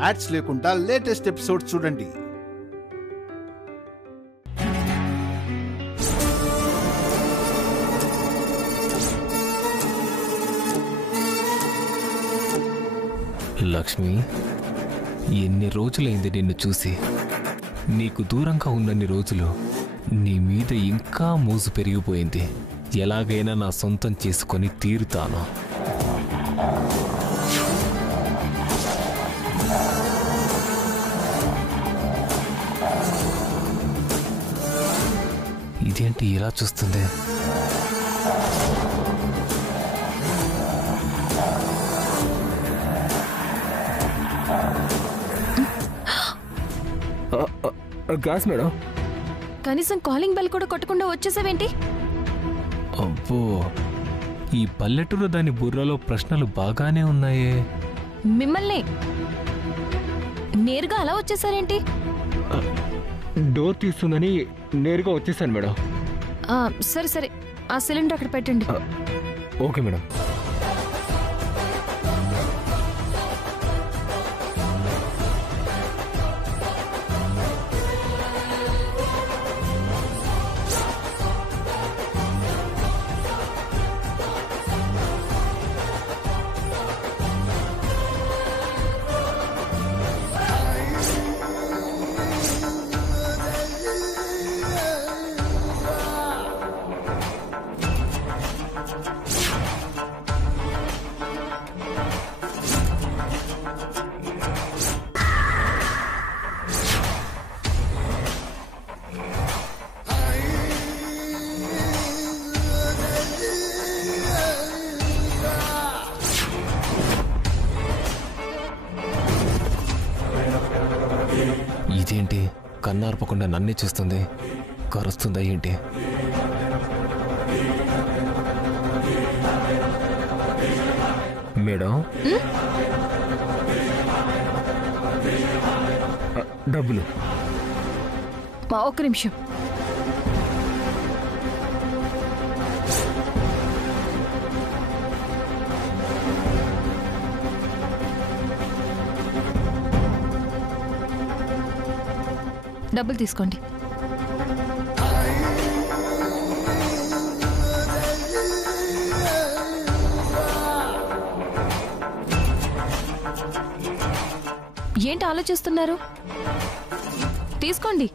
Ads లేకుండా latest episode చూడండి. లక్ష్మి, ఎన్ని రోజులైంది నిన్ను చూసి. నీకు దూరంగా ఉన్నన్ని రోజులు నీ మీద ఇంకా మోజు పెరిగిపోయింది. ఎలాగైనా నా సొంతం చేసుకొని తీరుతాను. ఇదేంటి ఇలా చూస్తుంది? Gas madam. కనీసం కాలింగ్ బెల్ కూడా కొట్టకుండా వచ్చేసావేంటి? అబ్బో, ఈ పల్లెటూరు దాని బుర్రలో ప్రశ్నలు బాగానే ఉన్నాయే. మిమ్మల్ని నేరుగా అలా వచ్చేసారేంటి? డోర్ తీస్తుందని నేరుగా వచ్చేసాను మేడం. సరే సరే, ఆ సిలిండర్ అక్కడ పెట్టండి. Okay madam. ఇదేంటి కన్నార్పకుండా నన్నే చూస్తుంది? కరుస్తుందా ఏంటి? మేడం, డబ్బులు. ఒక్క నిమిషం. డబ్బులు తీసుకోండి. ఏంటి ఆలోచిస్తున్నారు? తీసుకోండి.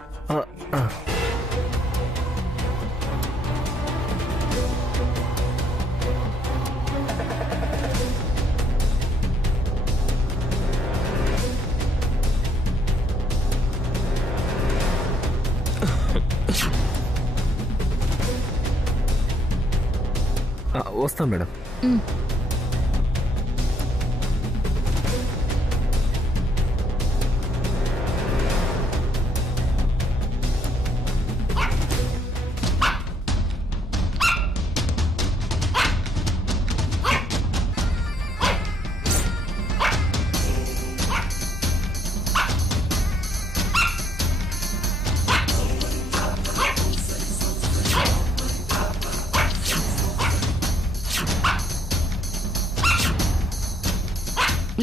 వస్తాం మేడం.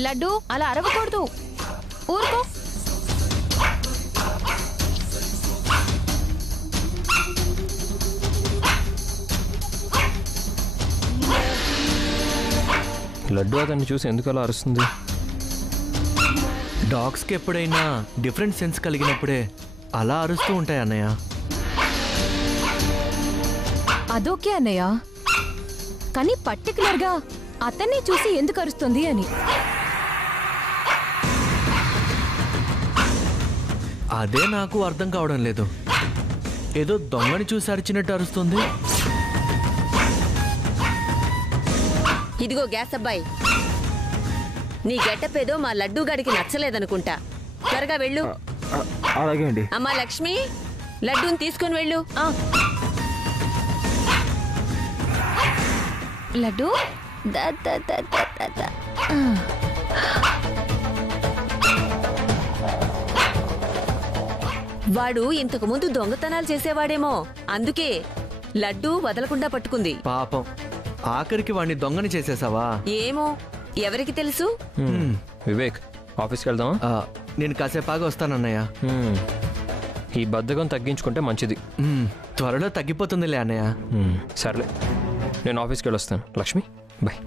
లడ్డు, అలా అరవకూడదు. ఊరుకో. లడ్డు అతన్ని చూసి ఎందుకు అలా అరుస్తుంది? డాగ్స్కి ఎప్పుడైనా డిఫరెంట్ సెన్స్ కలిగినప్పుడే అలా అరుస్తూ ఉంటాయి అన్నయ్య. అదోకే అన్నయ్య, కానీ పర్టికులర్గా అతన్ని చూసి ఎందుకు అరుస్తుంది అని. అదే నాకు అర్థం కావడం లేదు. ఏదో దొంగని చూసి అరిచినట్టు అరుస్తుంది. ఇదిగో గ్యాస్ అబ్బాయి, నీ గెటప్ ఏదో మా లడ్డూ గడికి నచ్చలేదనుకుంటా. త్వరగా వెళ్ళు. అలాగే అండి. అమ్మా లక్ష్మి, లడ్డూని తీసుకుని వెళ్ళు. లడ్డు, వాడు ఇంతకు ముందు దొంగతనాలు చేసేవాడేమో, అందుకే లడ్డూ వదలకుండా పట్టుకుంది. పాపం, ఆఖరికి వాణ్ణి దొంగని చేసేసావా? ఏమో, ఎవరికి తెలుసు. వివేక్, ఆఫీస్కి వెళ్దామా? నేను కాసేపాగా వస్తానన్నయ్య. ఈ బద్ధకం తగ్గించుకుంటే మంచిది. త్వరలో తగ్గిపోతుందిలే అన్నయ్య. సర్లే, నేను ఆఫీస్కి వెళ్ళొస్తాను. లక్ష్మి బాయ్.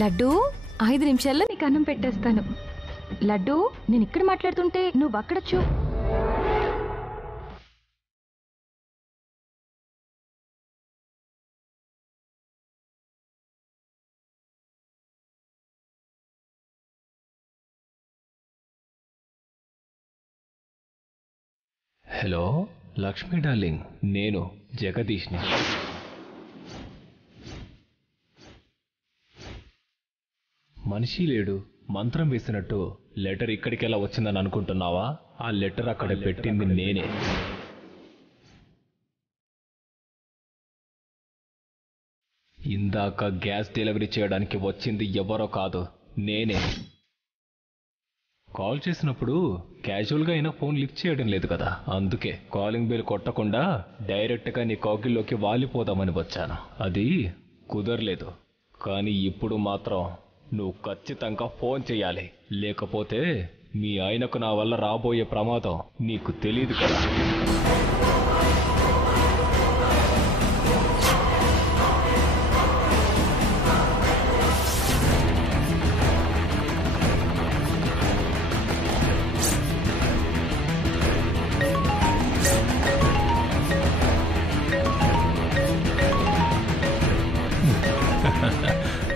లడ్డు 5 నిమిషాల్లో నీకు అన్నం పెట్టేస్తాను. లడ్డు, నేను ఇక్కడ మాట్లాడుతుంటే నువ్వు అక్కడ చూ. హలో లక్ష్మి డార్లింగ్, నేను జగదీష్ని. మనిషి లేడు, మంత్రం వేసినట్టు లెటర్ ఇక్కడికి ఎలా వచ్చిందని అనుకుంటున్నావా? ఆ లెటర్ అక్కడ పెట్టింది నేనే. ఇందాక గ్యాస్ డెలివరీ చేయడానికి వచ్చింది ఎవరో కాదు, నేనే. కాల్ చేసినప్పుడు క్యాజువల్గా అయినా ఫోన్ లిఫ్ట్ చేయడం లేదు కదా, అందుకే కాలింగ్ బెల్ కొట్టకుండా డైరెక్ట్గా నీ కాకిల్లోకి వాలిపోదామని వచ్చాను. అది కుదరలేదు. కానీ ఇప్పుడు మాత్రం నువ్వు ఖచ్చితంగా ఫోన్ చేయాలి, లేకపోతే మీ ఆయనకు నా వల్ల రాబోయే ప్రమాదం నీకు తెలియదు కదా.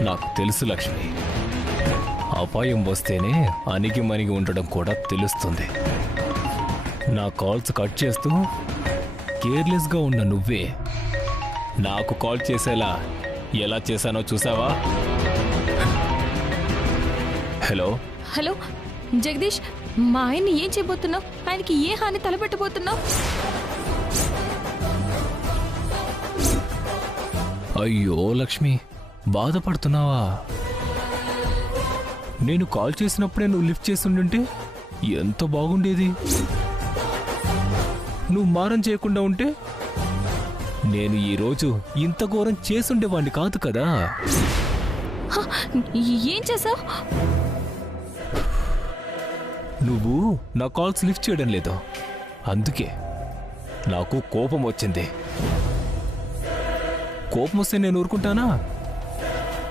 నాకు తెలుసు లక్ష్మి, అపాయం వస్తేనే అణిగి మణిగి ఉండడం కూడా తెలుస్తుంది. నా కాల్స్ కట్ చేస్తూ కేర్లెస్గా ఉన్న నువ్వే నాకు కాల్ చేసేలా ఎలా చేశానో చూసావా? హలో హలో జగదీష్, మా ఆయన్ని ఏం చేయబోతున్నావు? ఆయనకి ఏ హాని తలపెట్టబోతున్నావు? అయ్యో లక్ష్మి, బాధపడుతున్నావా? నేను కాల్ చేసినప్పుడే నువ్వు లిఫ్ట్ చేస్తుంటే ఎంత బాగుండేది. నువ్వు మారం చేయకుండా ఉంటే నేను ఈరోజు ఇంత ఘోరం చేసుండేవాడిని కాదు కదా. ఏం చేసావు? నువ్వు నా కాల్స్ లిఫ్ట్ చేయడం లేదు, అందుకే నాకు కోపం వచ్చింది. కోపం వస్తే నేను ఊరుకుంటానా?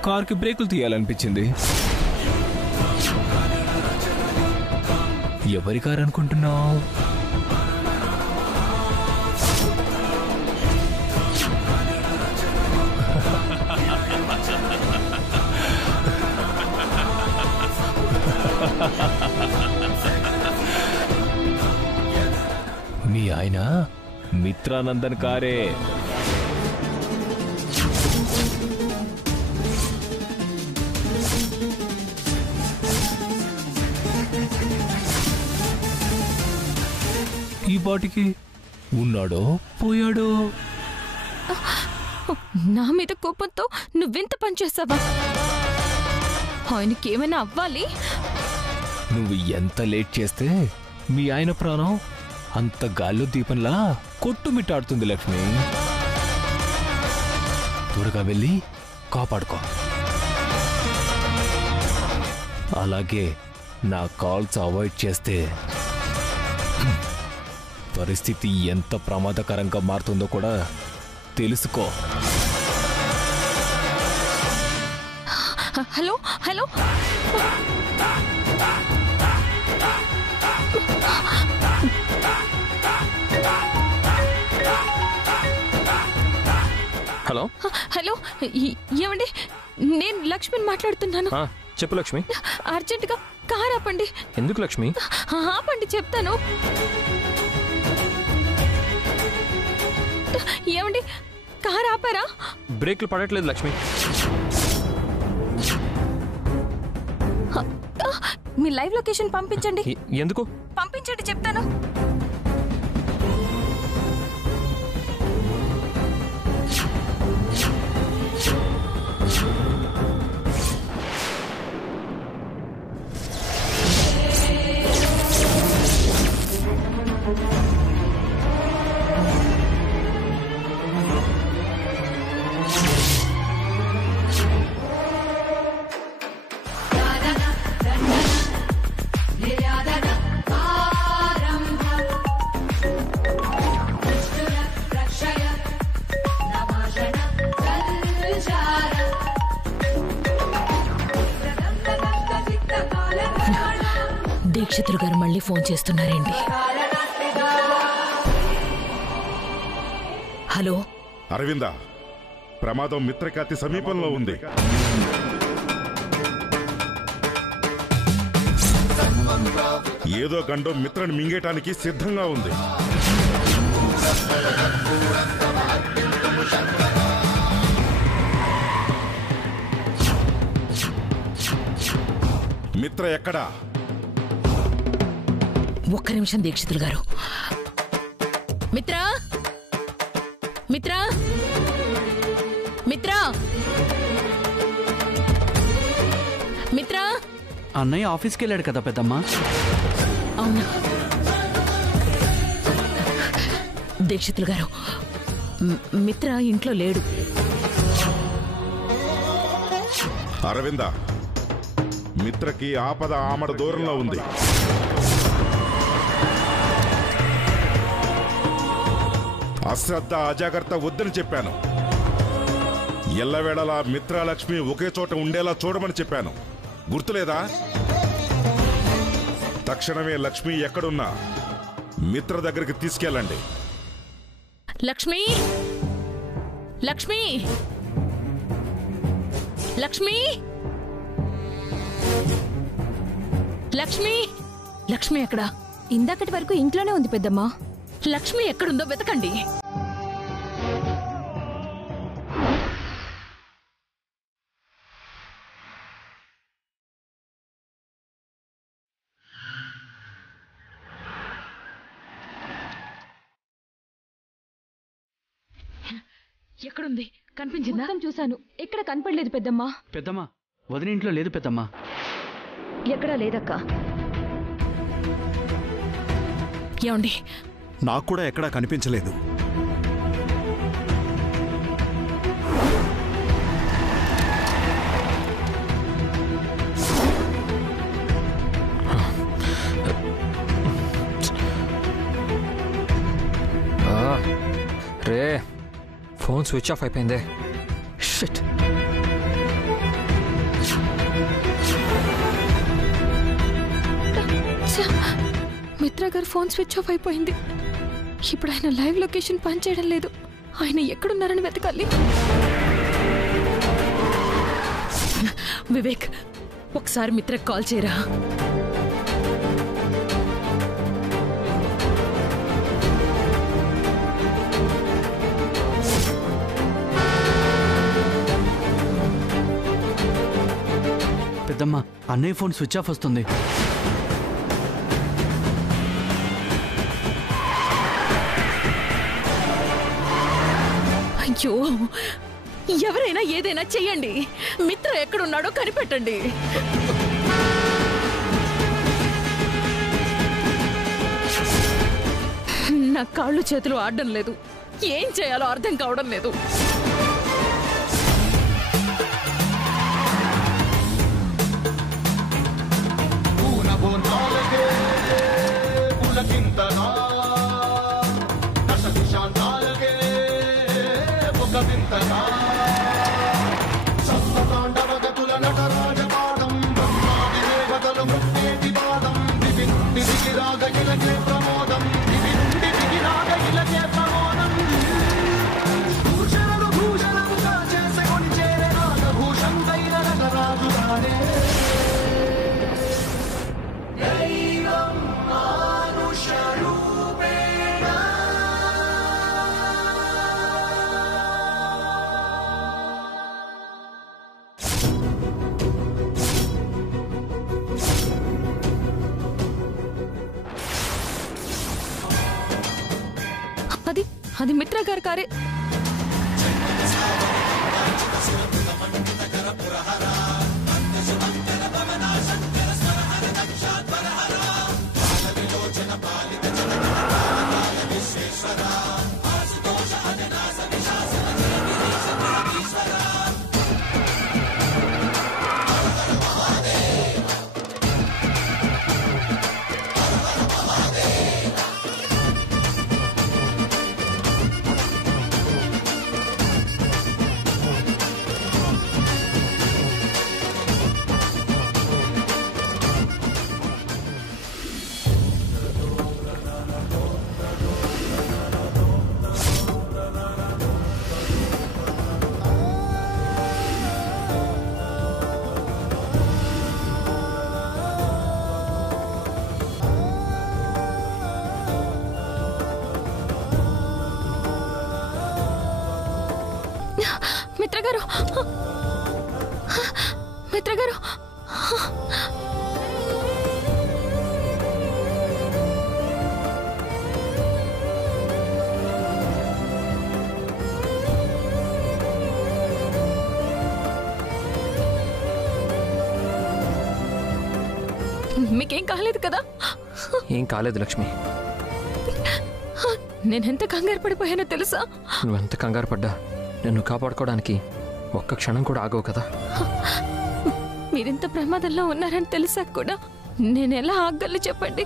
కార్కి బ్రేకులు తీయాలనిపించింది. ఎవరి కారు అనుకుంటున్నావు? మీ ఆయన మిత్రానందన్ కారే. ఈ పాటికి ఉన్నాడో పోయాడో. నా మీద కోపంతో నువ్వెంత పని చేసావా? ఆయనకి ఏమైనా అవ్వాలి. నువ్వు ఎంత లేట్ చేస్తే మీ ఆయన ప్రాణం అంత గాల్లో దీపంలా కొట్టుమిట్టాడుతుంది లక్ష్మి. త్వరగా వెళ్ళి కాపాడుకో. అలాగే నా కాల్స్ అవాయిడ్ చేస్తే పరిస్థితి ఎంత ప్రమాదకరంగా మారుతుందో కూడా తెలుసుకో. హలో హలో హలో హలో ఏమండి, నేను లక్ష్మిని మాట్లాడుతున్నాను. చెప్పు లక్ష్మి. అర్జెంటుగా కార్ ఆపండి. ఎందుకు లక్ష్మి? ఆపండి చెప్తాను. ఏమండి, కార్ ఆపారా? బ్రేక్లు పడట్లేదు లక్ష్మి. మీ లైవ్ లొకేషన్ పంపించండి. ఎందుకు? పంపించండి చెప్తాను. దీక్షితులు గారు మళ్ళీ ఫోన్ చేస్తున్నారేంటి? హలో అరవింద, ప్రమాదం మిత్రకి అతి సమీపంలో ఉంది. ఏదో గండం మిత్రని మింగేయటానికి సిద్ధంగా ఉంది. మిత్ర ఎక్కడా? ఒక్క నిమిషం దీక్షితులు గారు. మిత్రా మిత్రా మిత్రా మిత్రా. అన్నయ్య ఆఫీస్కి వెళ్ళాడు కదా పెద్దమ్మా. అవునా దీక్షితులు గారు, మిత్ర ఇంట్లో లేడు. అరవింద, మిత్రకి ఆపద ఆమడ దూరంలో ఉంది. అశ్రద్ధ అజాగ్రత్త వద్దని చెప్పాను. ఎల్లవేళలా మిత్రలక్ష్మి ఒకే చోట ఉండేలా చూడమని చెప్పాను. గుర్తులేదా? తక్షణమే లక్ష్మి ఎక్కడున్నా మిత్ర దగ్గరికి తీసుకెళ్ళండి. లక్ష్మి లక్ష్మి లక్ష్మి లక్ష్మి లక్ష్మి ఎక్కడా? ఇందాకటి వరకు ఇంట్లోనే ఉంది పెద్దమ్మా. లక్ష్మి ఎక్కడుందో వెతకండి. ఎక్కడుంది? కనిపించిందా? చూశాను, ఎక్కడ కనపడలేదు పెద్దమ్మా. పెద్దమ్మా, వదిన ఇంట్లో లేదు పెద్దమ్మా. ఎక్కడా లేదక్క. ఏమండి? నాకు కూడా ఎక్కడా కనిపించలేదు. రే, ఫోన్ స్విచ్ ఆఫ్ అయిపోయిందే. షిట్. మిత్ర గారు ఫోన్ స్విచ్ ఆఫ్ అయిపోయింది. ఇప్పుడు ఆయన లైవ్ లొకేషన్ పనిచేయడం లేదు. ఆయన ఎక్కడున్నారని వెతకాలి. వివేక్, ఒకసారి మిత్రకు కాల్ చేయరా. పెద్దమ్మా, అన్నయ్య ఫోన్ స్విచ్ ఆఫ్ వస్తుంది. అయ్యో, ఎవరైనా ఏదైనా చెయ్యండి. మిత్ర ఎక్కడున్నాడో కనిపెట్టండి. నా కాళ్ళు చేతులు ఆడడం లేదు. ఏం చేయాలో అర్థం కావడం లేదు. అది మిత్ర గారి కారే. మిత్ర గారు, మిత్ర గారు, మీకేం కాలేదు కదా? ఏం కాలేదు లక్ష్మి. నేనెంత కంగారు పడిపోయానో తెలుసా? నువ్వెంత కంగారు పడ్డా నన్ను కాపాడుకోవడానికి ఒక్క క్షణం కూడా ఆగవు కదా. మీరింత ప్రమాదంలో ఉన్నారని తెలిసా కూడా నేను ఎలా ఆగలను చెప్పండి?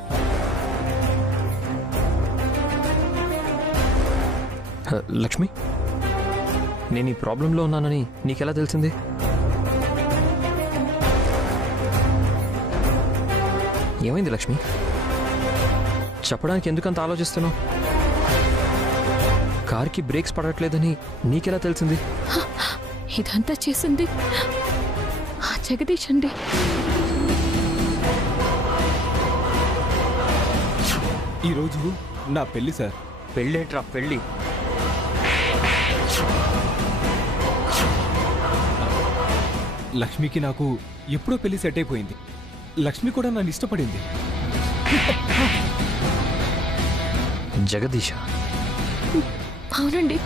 లక్ష్మి, నేను ఈ ప్రాబ్లంలో ఉన్నానని నీకెలా తెలిసింది? ఏమైంది లక్ష్మి? చెప్పడానికి ఎందుకంత ఆలోచిస్తున్నావు? కార్కి బ్రేక్స్ పడట్లేదని నీకెలా తెలిసింది? ఇదంతా చేసింది ఆ జగదీష్ అండి. ఈరోజు నా పెళ్లి సార్. పెళ్ళేట్రా పెళ్ళి? లక్ష్మికి నాకు ఎప్పుడో పెళ్లి సెట్ అయిపోయింది. లక్ష్మి కూడా నన్ను ఇష్టపడింది. జగదీష? అవునండి.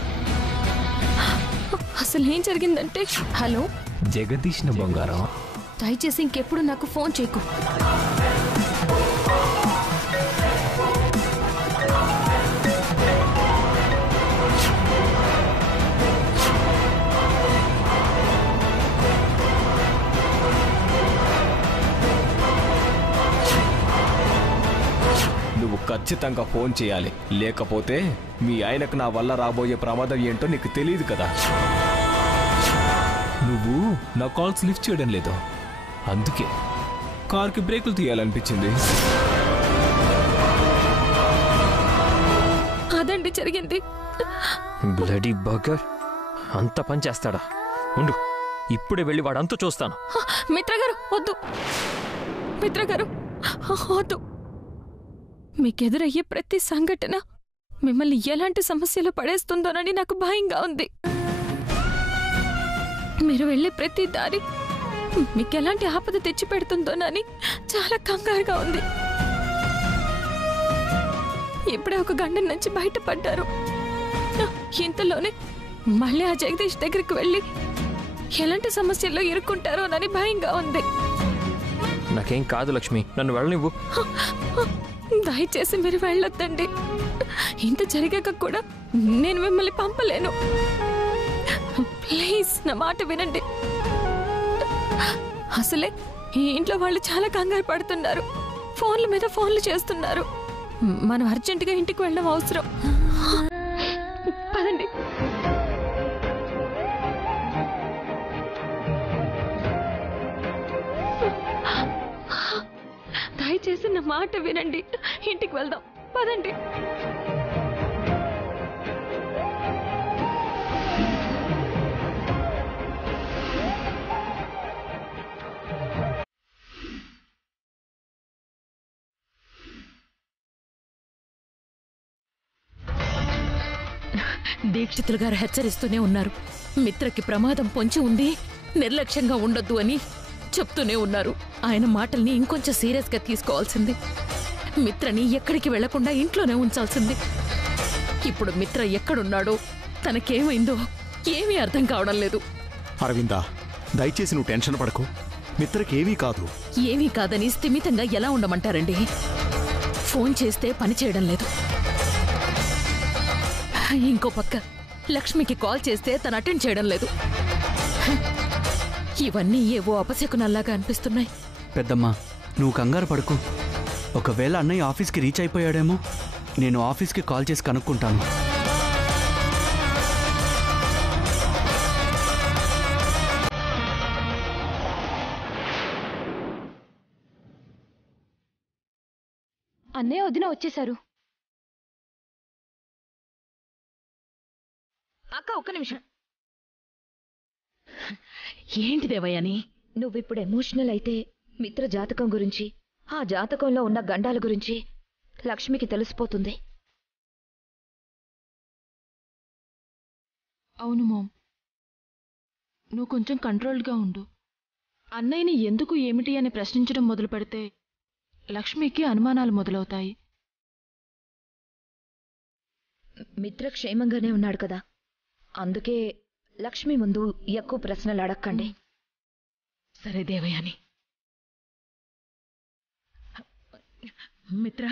అసలు ఏం జరిగిందంటే, హలో జగదీష్ నా బంగారం, దయచేసి ఇంకెప్పుడు నాకు ఫోన్ చేయకు. నువ్వు ఖచ్చితంగా ఫోన్ చేయాలి, లేకపోతే మీ ఆయనకు నా వల్ల రాబోయే ప్రమాదం ఏంటో నీకు తెలియదు కదా. నువ్వు నా కాల్స్ లిఫ్ట్ చేయడం లేదు, అందుకే కార్కి బ్రేకులు తీయాలనిపించింది. అదండి జరిగింది. బ్లడీ బర్గర్ అంత పని చేస్తాడా? ఉండు, ఇప్పుడే వెళ్ళి వాడంతా చూస్తాను. మిత్ర గారు వద్దు, మిత్ర గారు వద్దు. మీకెదురయ్యే ప్రతి సంఘటన మిమ్మల్ని ఎలాంటి సమస్యలో పడేస్తుందోనని నాకు భయంగా ఉంది. మీరు వెళ్ళే ప్రతి దారి మీకెలాంటి ఆపద తెచ్చి పెడుతుందోనని చాలా కంగారుగా ఉంది. ఇప్పుడే ఒక గండం నుంచి బయటపడ్డారు, ఇంతలోనే మళ్ళీ ఆ జగదీష్ దగ్గరికి వెళ్ళి ఎలాంటి సమస్యల్లో ఇరుక్కుంటారోనని భయంగా ఉంది. నాకేం కాదు లక్ష్మి, నన్ను వెళ్ళనివ్వు. దయచేసి మీరు వెళ్ళొద్దండి. ఇంత జరిగాక కూడా నేను మిమ్మల్ని పంపలేను. ప్లీజ్ నా మాట వినండి. అసలే ఈ ఇంట్లో వాళ్ళు చాలా కంగారు పడుతున్నారు, ఫోన్ల మీద ఫోన్లు చేస్తున్నారు. మనం అర్జెంటుగా ఇంటికి వెళ్ళడం అవసరం. పదండి. దయచేసి నా మాట వినండి, ఇంటికి వెళ్దాం, పదండి. దీక్షితులు గారు హెచ్చరిస్తూనే ఉన్నారు, మిత్రకి ప్రమాదం పొంచి ఉంది, నిర్లక్ష్యంగా ఉండొద్దు అని చెప్తూనే ఉన్నారు. ఆయన మాటల్ని ఇంకొంచెం సీరియస్గా తీసుకోవాల్సింది. మిత్రని ఎక్కడికి వెళ్లకుండా ఇంట్లోనే ఉంచాల్సింది. ఇప్పుడు మిత్ర ఎక్కడున్నాడో, తనకేమైందో ఏమీ అర్థం కావడం లేదు. అరవిందా, దయచేసి నువ్వు టెన్షన్ పడకు. మిత్రకేమీ కాదు. ఏమీ కాదని స్థిమితంగా ఎలా ఉండమంటారండి? ఫోన్ చేస్తే పని చేయడం లేదు. ఇంకో పక్క లక్ష్మికి కాల్ చేస్తే తను అటెండ్ చేయడం లేదు. ఇవన్నీ ఏవో అపశకునల్లాగా అనిపిస్తున్నాయి. పెద్దమ్మా, నువ్వు కంగారు పడుకు. ఒకవేళ అన్నయ్య ఆఫీస్కి రీచ్ అయిపోయాడేమో. నేను ఆఫీస్కి కాల్ చేసి కనుక్కుంటాను. అన్నయ్య వదిన వచ్చేశారు. అక్క ఒక్క నిమిషం. ఏంటి దేవయాని? నువ్విప్పుడు ఎమోషనల్ అయితే మిత్ర జాతకం గురించి, ఆ జాతకంలో ఉన్న గండాల గురించి లక్ష్మికి తెలిసిపోతుంది. అవును మామ్, నువ్వు కొంచెం కంట్రోల్డ్గా ఉండు. అన్నయ్యని ఎందుకు ఏమిటి అని ప్రశ్నించడం మొదలు పెడితే లక్ష్మికి అనుమానాలు మొదలవుతాయి. మిత్ర క్షేమంగానే ఉన్నాడు కదా, అందుకే లక్ష్మి ముందు ఎక్కువ ప్రశ్నలు అడక్కండి. సరే దేవయాని. మిత్ర,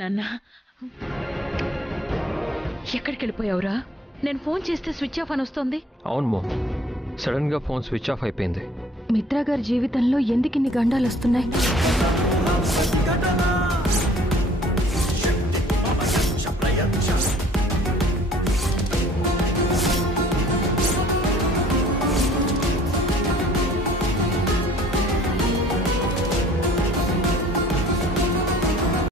నాన్న ఎక్కడికి వెళ్ళిపోయావురా? నేను ఫోన్ చేస్తే స్విచ్ ఆఫ్ అని వస్తోంది. అవును మో, సడన్ గా ఫోన్ స్విచ్ ఆఫ్ అయిపోయింది. మిత్ర గారి జీవితంలో ఎందుకు ఇన్ని గండాలు వస్తున్నాయి?